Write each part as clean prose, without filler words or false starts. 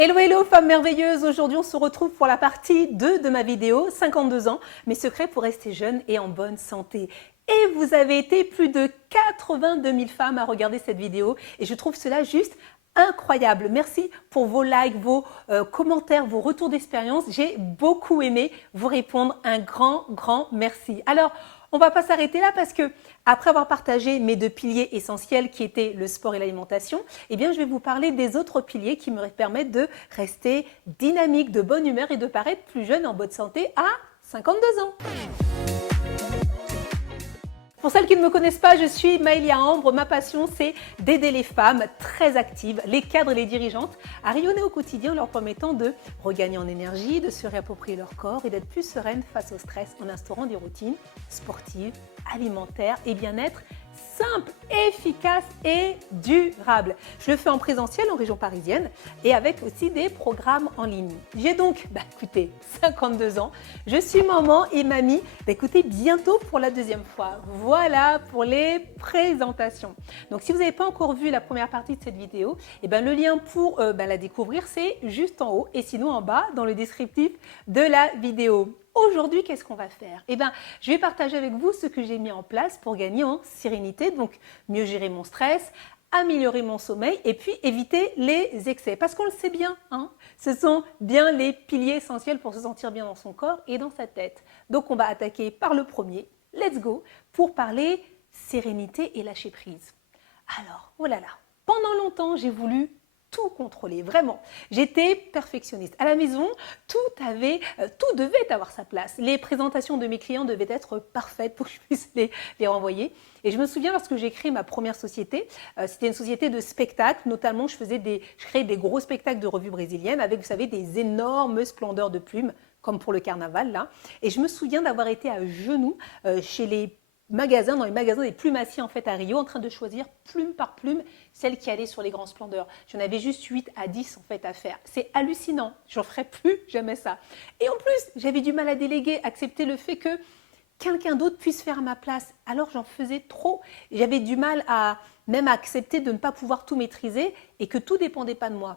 Hello hello femmes merveilleuses, aujourd'hui on se retrouve pour la partie 2 de ma vidéo 52 ans, mes secrets pour rester jeune et en bonne santé. Et vous avez été plus de 82 000 femmes à regarder cette vidéo et je trouve cela juste incroyable. Merci pour vos likes, vos commentaires, vos retours d'expérience. J'ai beaucoup aimé vous répondre. Un grand merci. Alors, on va pas s'arrêter là parce que après avoir partagé mes deux piliers essentiels qui étaient le sport et l'alimentation, eh bien, je vais vous parler des autres piliers qui me permettent de rester dynamique, de bonne humeur et de paraître plus jeune en bonne santé à 52 ans. Pour celles qui ne me connaissent pas, je suis Maëlia Ambre. Ma passion, c'est d'aider les femmes très actives, les cadres et les dirigeantes à rayonner au quotidien en leur permettant de regagner en énergie, de se réapproprier leur corps et d'être plus sereines face au stress en instaurant des routines sportives, alimentaires et bien-être simples, efficaces et durables. Je le fais en présentiel en région parisienne et avec aussi des programmes en ligne. J'ai donc, écoutez, 52 ans. Je suis maman et mamie, écoutez, bientôt pour la deuxième fois. Voilà pour les présentations. Donc, si vous n'avez pas encore vu la première partie de cette vidéo, le lien pour la découvrir, c'est juste en haut et sinon en bas dans le descriptif de la vidéo. Aujourd'hui, qu'est-ce qu'on va faire? Je vais partager avec vous ce que j'ai mis en place pour gagner en sérénité, donc mieux gérer mon stress, améliorer mon sommeil et puis éviter les excès. Parce qu'on le sait bien, ce sont bien les piliers essentiels pour se sentir bien dans son corps et dans sa tête. Donc, on va attaquer par le premier, let's go, pour parler sérénité et lâcher prise. Alors, oh là là, pendant longtemps, j'ai voulu tout contrôler, vraiment. J'étais perfectionniste. À la maison, tout devait avoir sa place. Les présentations de mes clients devaient être parfaites pour que je puisse les renvoyer. Et je me souviens lorsque j'ai créé ma première société, c'était une société de spectacles, notamment je créais des gros spectacles de revues brésiliennes avec, vous savez, des énormes splendeurs de plumes, comme pour le carnaval là. Et je me souviens d'avoir été à genoux chez les magasins, dans les magasins des plumassiers en fait à Rio, en train de choisir plume par plume celle qui allait sur les grands splendeurs. J'en avais juste 8 à 10 en fait à faire. C'est hallucinant, j'en ferai plus jamais ça. Et en plus, j'avais du mal à déléguer, accepter le fait que quelqu'un d'autre puisse faire à ma place. Alors j'en faisais trop. J'avais du mal à même accepter de ne pas pouvoir tout maîtriser et que tout dépendait pas de moi.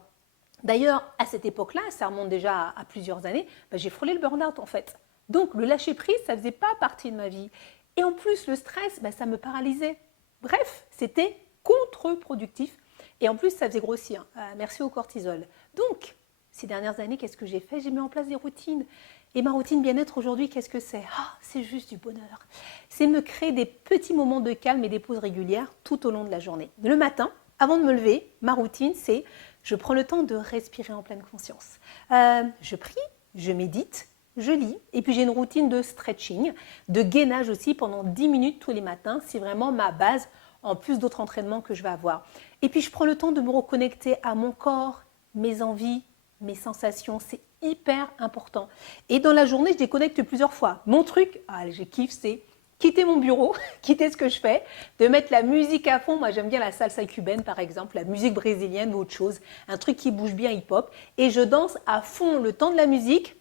D'ailleurs, à cette époque-là, ça remonte déjà à plusieurs années, j'ai frôlé le burn-out en fait. Donc le lâcher-prise, ça ne faisait pas partie de ma vie. Et en plus, le stress, ça me paralysait. Bref, c'était contre-productif. Et en plus, ça faisait grossir. Merci au cortisol. Donc, ces dernières années, qu'est-ce que j'ai fait? J'ai mis en place des routines. Et ma routine bien-être aujourd'hui, qu'est-ce que c'est? C'est juste du bonheur. C'est me créer des petits moments de calme et des pauses régulières tout au long de la journée. Le matin, avant de me lever, ma routine, c'est je prends le temps de respirer en pleine conscience. Je prie, je médite, je lis et puis j'ai une routine de stretching, de gainage aussi pendant 10 minutes tous les matins. C'est vraiment ma base en plus d'autres entraînements que je vais avoir. Et puis je prends le temps de me reconnecter à mon corps, mes envies, mes sensations. C'est hyper important. Et dans la journée, je déconnecte plusieurs fois. Mon truc, je kiffe, c'est quitter mon bureau, quitter ce que je fais, de mettre la musique à fond. Moi, j'aime bien la salsa cubaine, par exemple, la musique brésilienne ou autre chose. Un truc qui bouge bien, hip-hop. Et je danse à fond le temps de la musique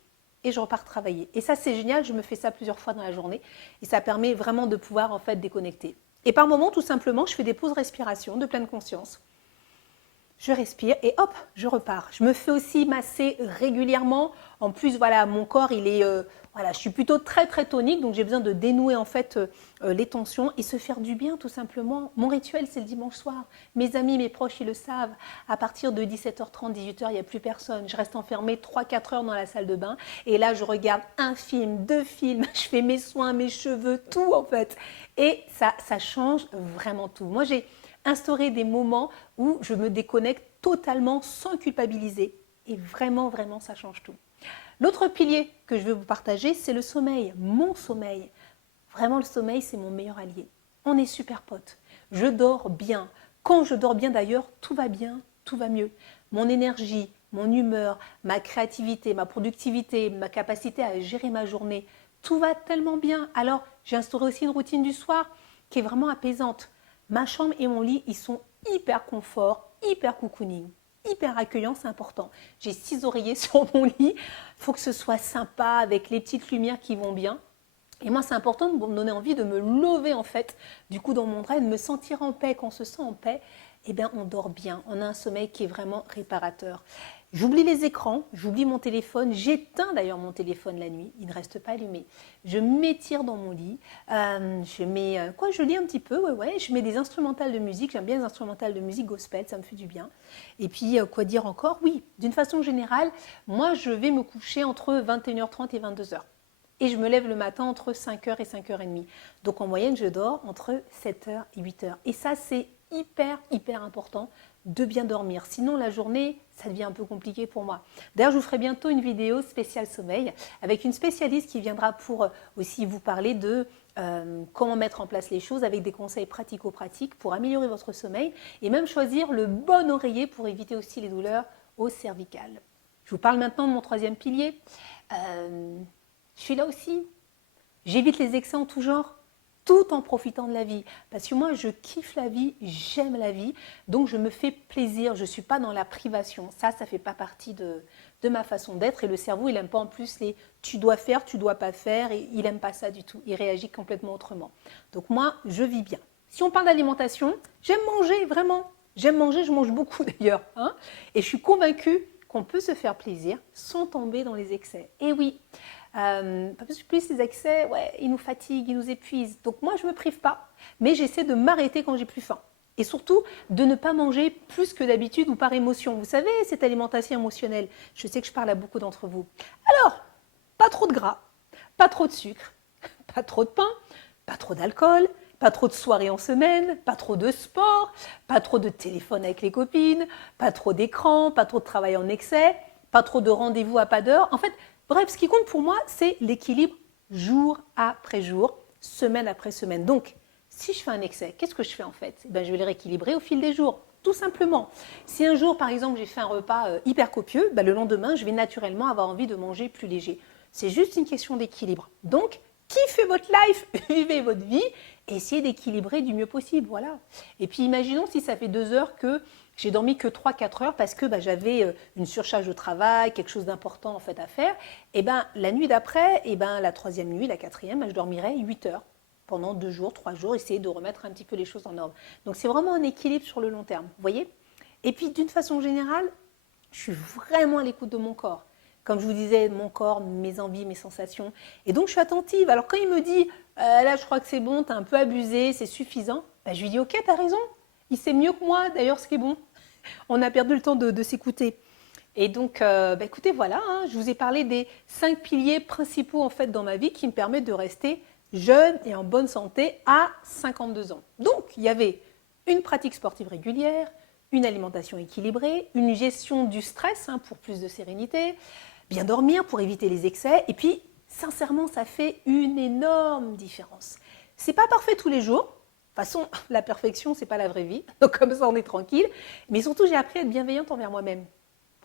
et je repars travailler. Et ça, c'est génial. Je me fais ça plusieurs fois dans la journée. Et ça permet vraiment de pouvoir, en fait, déconnecter. Et par moments, tout simplement, je fais des pauses respiration de pleine conscience. Je respire et hop, je repars. Je me fais aussi masser régulièrement. En plus, voilà, mon corps, il est, je suis plutôt très tonique, donc j'ai besoin de dénouer en fait les tensions et se faire du bien tout simplement. Mon rituel, c'est le dimanche soir. Mes amis, mes proches, ils le savent. À partir de 17h30, 18h, il n'y a plus personne. Je reste enfermée 3-4 heures dans la salle de bain et là, je regarde un film, 2 films, je fais mes soins, mes cheveux, tout en fait. Et ça change vraiment tout. Moi, j'ai instaurer des moments où je me déconnecte totalement sans culpabiliser. Et vraiment, ça change tout. L'autre pilier que je veux vous partager, c'est le sommeil, mon sommeil. Vraiment, le sommeil, c'est mon meilleur allié. On est super potes. Je dors bien. Quand je dors bien d'ailleurs, tout va bien, tout va mieux. Mon énergie, mon humeur, ma créativité, ma productivité, ma capacité à gérer ma journée, tout va tellement bien. Alors, j'ai instauré aussi une routine du soir qui est vraiment apaisante. Ma chambre et mon lit, ils sont hyper confort, hyper cocooning, hyper accueillants, c'est important. J'ai 6 oreillers sur mon lit, il faut que ce soit sympa avec les petites lumières qui vont bien. Et moi, c'est important de me donner envie de me lever en fait, du coup dans mon drap, et de me sentir en paix. Quand on se sent en paix, on dort bien, on a un sommeil qui est vraiment réparateur. J'oublie les écrans, j'oublie mon téléphone, j'éteins d'ailleurs mon téléphone la nuit, il ne reste pas allumé. Je m'étire dans mon lit, je mets, je lis un petit peu, je mets des instrumentales de musique, j'aime bien les instrumentales de musique gospel, ça me fait du bien. Et puis, quoi dire encore? Oui, d'une façon générale, moi je vais me coucher entre 21h30 et 22h. Et je me lève le matin entre 5h et 5h30. Donc en moyenne, je dors entre 7h et 8h. Et ça, c'est hyper important de bien dormir. Sinon, la journée, ça devient un peu compliqué pour moi. D'ailleurs, je vous ferai bientôt une vidéo spéciale sommeil avec une spécialiste qui viendra pour aussi vous parler de comment mettre en place les choses avec des conseils pratico-pratiques pour améliorer votre sommeil et même choisir le bon oreiller pour éviter aussi les douleurs au cervical. Je vous parle maintenant de mon troisième pilier. Je suis là aussi. J'évite les excès en tout genre, tout en profitant de la vie. Parce que moi, je kiffe la vie, j'aime la vie, donc je me fais plaisir, je ne suis pas dans la privation. Ça ne fait pas partie de ma façon d'être. Et le cerveau, il n'aime pas en plus les « tu dois faire, tu ne dois pas faire », et il n'aime pas ça du tout. Il réagit complètement autrement. Donc moi, je vis bien. Si on parle d'alimentation, j'aime manger, vraiment. J'aime manger, je mange beaucoup d'ailleurs. Et je suis convaincue qu'on peut se faire plaisir sans tomber dans les excès. Et oui, plus les excès, ils nous fatiguent, ils nous épuisent. Donc moi, je ne me prive pas, mais j'essaie de m'arrêter quand j'ai plus faim. Et surtout, de ne pas manger plus que d'habitude ou par émotion. Vous savez, cette alimentation émotionnelle, je sais que je parle à beaucoup d'entre vous. Alors, pas trop de gras, pas trop de sucre, pas trop de pain, pas trop d'alcool, pas trop de soirées en semaine, pas trop de sport, pas trop de téléphone avec les copines, pas trop d'écran, pas trop de travail en excès, pas trop de rendez-vous à pas d'heure. En fait, bref, ce qui compte pour moi, c'est l'équilibre jour après jour, semaine après semaine. Donc, si je fais un excès, qu'est-ce que je fais en fait? Je vais le rééquilibrer au fil des jours, tout simplement. Si un jour, par exemple, j'ai fait un repas hyper copieux, le lendemain, je vais naturellement avoir envie de manger plus léger. C'est juste une question d'équilibre. Donc, kiffez votre life, vivez votre vie, essayez d'équilibrer du mieux possible, voilà. Et puis, imaginons si ça fait 2 heures que j'ai dormi que 3-4 heures parce que j'avais une surcharge de travail, quelque chose d'important en fait à faire. Et la nuit d'après, la troisième nuit, la quatrième, je dormirai 8 heures pendant 2 jours, 3 jours, essayer de remettre un petit peu les choses en ordre. Donc c'est vraiment un équilibre sur le long terme, vous voyez? Et puis d'une façon générale, je suis vraiment à l'écoute de mon corps. Comme je vous disais, mon corps, mes envies, mes sensations. Et donc je suis attentive. Alors quand il me dit, là je crois que c'est bon, t'as un peu abusé, c'est suffisant, je lui dis, ok, t'as raison. Il sait mieux que moi d'ailleurs ce qui est bon. On a perdu le temps de s'écouter. Et donc, écoutez, voilà, je vous ai parlé des 5 piliers principaux en fait dans ma vie qui me permettent de rester jeune et en bonne santé à 52 ans. Donc, il y avait une pratique sportive régulière, une alimentation équilibrée, une gestion du stress pour plus de sérénité, bien dormir pour éviter les excès. Et puis, sincèrement, ça fait une énorme différence. C'est pas parfait tous les jours. De toute façon, la perfection, c'est pas la vraie vie. Donc comme ça, on est tranquille. Mais surtout, j'ai appris à être bienveillante envers moi-même.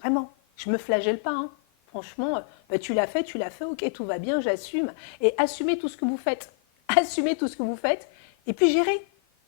Vraiment. Je me flagelle pas. Franchement, tu l'as fait, ok, tout va bien, j'assume. Et assumez tout ce que vous faites. Assumez tout ce que vous faites. Et puis gérez.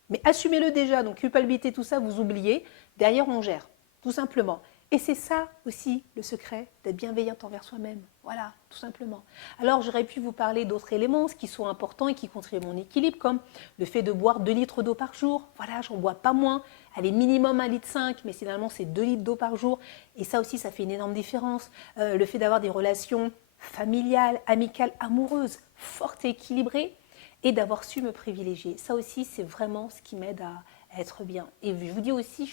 Mais assumez-le déjà. Donc culpabilité, tout ça, vous oubliez. Derrière, on gère. Tout simplement. Et c'est ça aussi le secret d'être bienveillante envers soi-même. Voilà, tout simplement. Alors j'aurais pu vous parler d'autres éléments qui sont importants et qui contribuent à mon équilibre, comme le fait de boire 2 litres d'eau par jour. Voilà, j'en bois pas moins. Allez, minimum 1,5 litre, mais finalement c'est 2 litres d'eau par jour. Et ça aussi, ça fait une énorme différence. Le fait d'avoir des relations familiales, amicales, amoureuses, fortes et équilibrées, et d'avoir su me privilégier. Ça aussi, c'est vraiment ce qui m'aide à être bien. Et je vous dis aussi,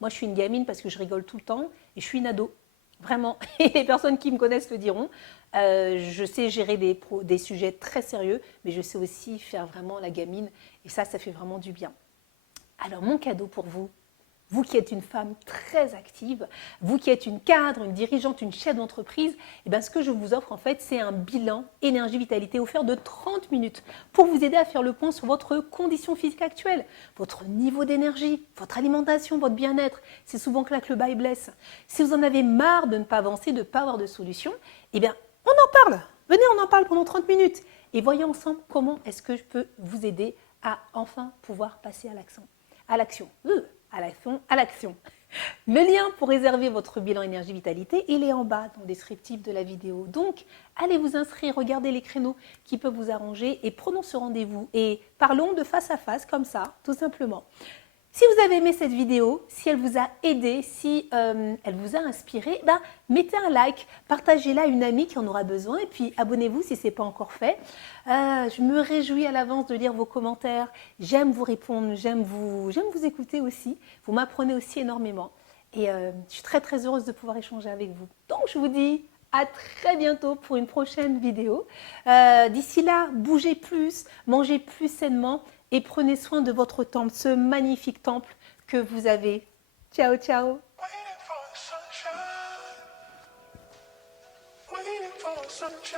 moi je suis une gamine parce que je rigole tout le temps et je suis une ado. Vraiment. Et les personnes qui me connaissent le diront. Je sais gérer des sujets très sérieux, mais je sais aussi faire vraiment la gamine. Et ça fait vraiment du bien. Alors mon cadeau pour vous, vous qui êtes une femme très active, vous qui êtes une cadre, une dirigeante, une chef d'entreprise, ce que je vous offre en fait, c'est un bilan énergie-vitalité offert de 30 minutes pour vous aider à faire le point sur votre condition physique actuelle, votre niveau d'énergie, votre alimentation, votre bien-être. C'est souvent que là que le bas blesse. Si vous en avez marre de ne pas avancer, de ne pas avoir de solution, on en parle. Venez, on en parle pendant 30 minutes et voyons ensemble comment est-ce que je peux vous aider à enfin pouvoir passer à l'action. À l'action. Le lien pour réserver votre bilan énergie-vitalité, il est en bas dans le descriptif de la vidéo. Donc, allez vous inscrire, regardez les créneaux qui peuvent vous arranger et prenons ce rendez-vous et parlons de face à face comme ça, tout simplement. Si vous avez aimé cette vidéo, si elle vous a aidé, si elle vous a inspiré, ben, mettez un like, partagez-la à une amie qui en aura besoin et puis abonnez-vous si ce n'est pas encore fait. Je me réjouis à l'avance de lire vos commentaires. J'aime vous répondre, j'aime vous écouter aussi. Vous m'apprenez aussi énormément. Et je suis très très heureuse de pouvoir échanger avec vous. Donc je vous dis à très bientôt pour une prochaine vidéo. D'ici là, bougez plus, mangez plus sainement et prenez soin de votre temple, ce magnifique temple que vous avez. Ciao, ciao. Waiting for sunshine.